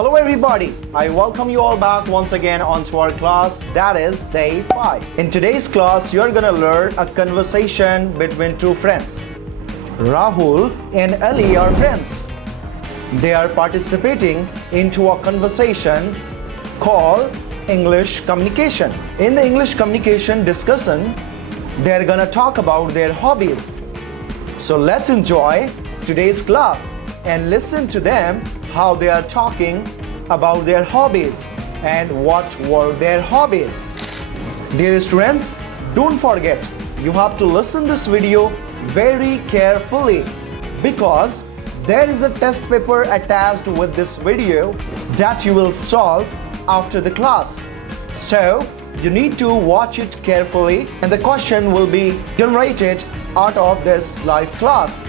Hello everybody, I welcome you all back once again onto our class, that is day 5. In today's class, you're gonna learn a conversation between two friends. Rahul and Ali are friends. They are participating into a conversation called English communication. In the English communication discussion, they're gonna talk about their hobbies. So let's enjoy today's class and listen to them how they are talking about their hobbies and what were their hobbies. Dear students, don't forget, you have to listen this video very carefully because there is a test paper attached with this video that you will solve after the class. So you need to watch it carefully and the question will be generated out of this live class.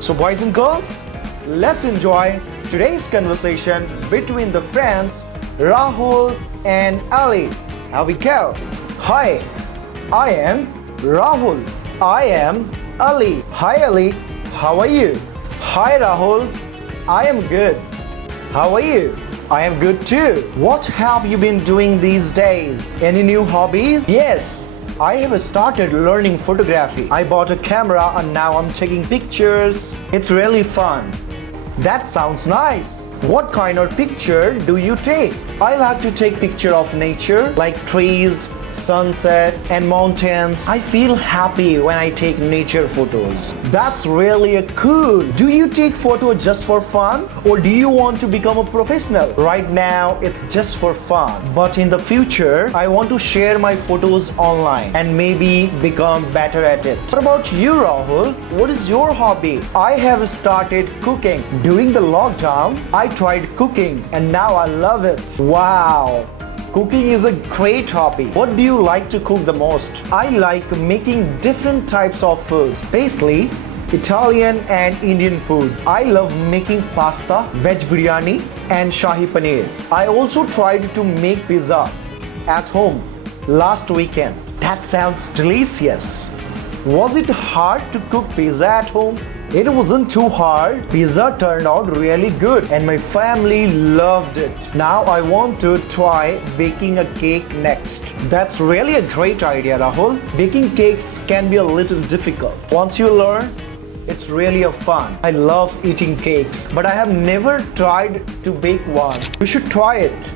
So boys and girls, let's enjoy today's conversation between the friends Rahul and Ali. Here we go. Hi, I am Rahul. I am Ali. Hi Ali, how are you? Hi Rahul, I am good. How are you? I am good too. What have you been doing these days? Any new hobbies? Yes, I have started learning photography. I bought a camera and now I'm taking pictures. It's really fun. That sounds nice. What kind of picture do you take? I like to take picture of nature like trees, sunset and mountains. I feel happy when I take nature photos. That's really cool. Do you take photo just for fun or do you want to become a professional? Right now it's just for fun, but in the future I want to share my photos online and maybe become better at it. What about you, Rahul? What is your hobby? I have started cooking. During the lockdown I tried cooking and now I love it. Wow, cooking is a great hobby. What do you like to cook the most? I like making different types of food, especially Italian and Indian food. I love making pasta, veg biryani and shahi paneer. I also tried to make pizza at home last weekend. That sounds delicious. Was it hard to cook pizza at home? It wasn't too hard. Pizza turned out really good and my family loved it. Now I want to try baking a cake next. That's really a great idea, Rahul. Baking cakes can be a little difficult. Once you learn, it's really a fun. I love eating cakes, but I have never tried to bake one. You should try it.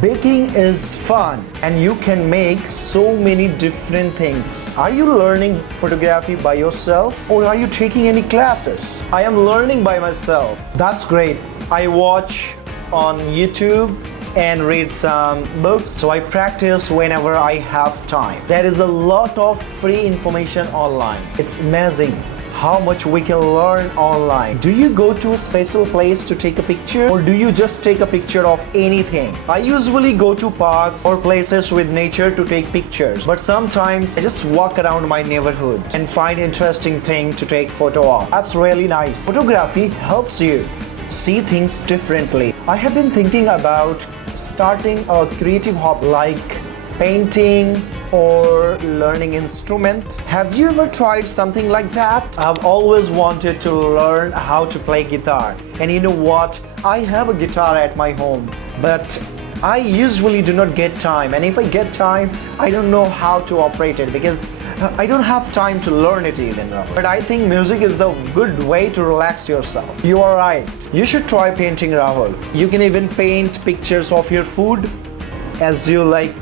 Baking is fun and you can make so many different things. Are you learning photography by yourself or are you taking any classes? I am learning by myself. That's great. I watch on YouTube and read some books, so I practice whenever I have time. There is a lot of free information online. It's amazing how much we can learn online. Do you go to a special place to take a picture or do you just take a picture of anything? I usually go to parks or places with nature to take pictures, but sometimes I just walk around my neighborhood and find interesting thing to take photo of. That's really nice. Photography helps you see things differently. I have been thinking about starting a creative hobby like painting or learning instrument. Have you ever tried something like that? I've always wanted to learn how to play guitar. And you know what? I have a guitar at my home, but I usually do not get time. And if I get time, I don't know how to operate it because I don't have time to learn it even. But I think music is the good way to relax yourself. You are right. You should try painting, Rahul. You can even paint pictures of your food as you like.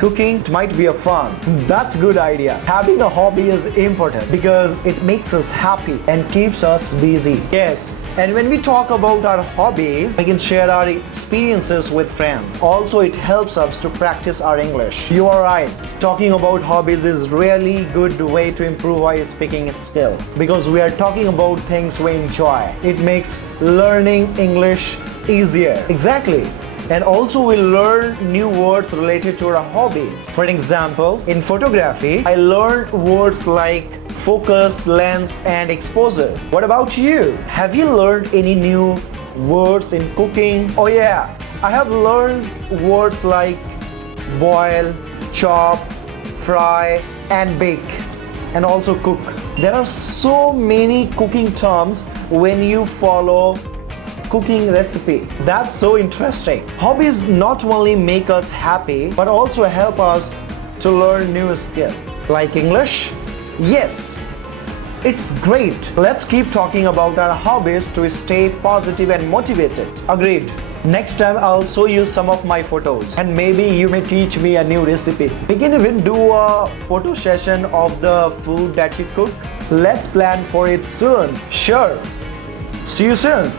Cooking might be a fun. That's a good idea. Having a hobby is important because it makes us happy and keeps us busy. Yes, and when we talk about our hobbies, we can share our experiences with friends. Also, it helps us to practice our English. You are right. Talking about hobbies is really good way to improve our speaking skill because we are talking about things we enjoy. It makes learning English easier. Exactly. And also we learn new words related to our hobbies. For example, in photography, I learned words like focus, lens and exposure. What about you? Have you learned any new words in cooking? Oh yeah, I have learned words like boil, chop, fry and bake and also cook. There are so many cooking terms when you follow cooking recipe. That's so interesting. Hobbies not only make us happy, but also help us to learn new skills. Like English? Yes. It's great. Let's keep talking about our hobbies to stay positive and motivated. Agreed. Next time I'll show you some of my photos and maybe you may teach me a new recipe. We can even do a photo session of the food that you cook. Let's plan for it soon. Sure. See you soon.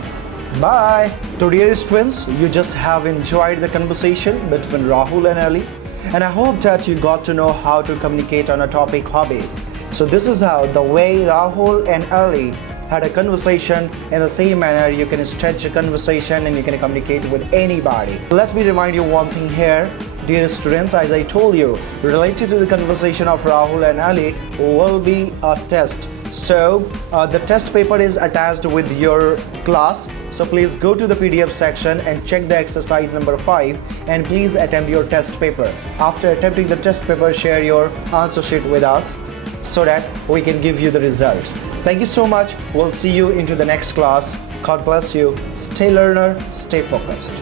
Bye. So dear students, you just have enjoyed the conversation between Rahul and Ali, and I hope that you got to know how to communicate on a topic hobbies. So this is how the way Rahul and Ali had a conversation. In the same manner, you can stretch a conversation and you can communicate with anybody. Let me remind you one thing here, dear students, as I told you, related to the conversation of Rahul and Ali will be a test. So the test paper is attached with your class. So please go to the PDF section and check the exercise number 5 and please attempt your test paper. After attempting the test paper, share your answer sheet with us so that we can give you the result. Thank you so much. We'll see you into the next class. God bless you. Stay learner, stay focused.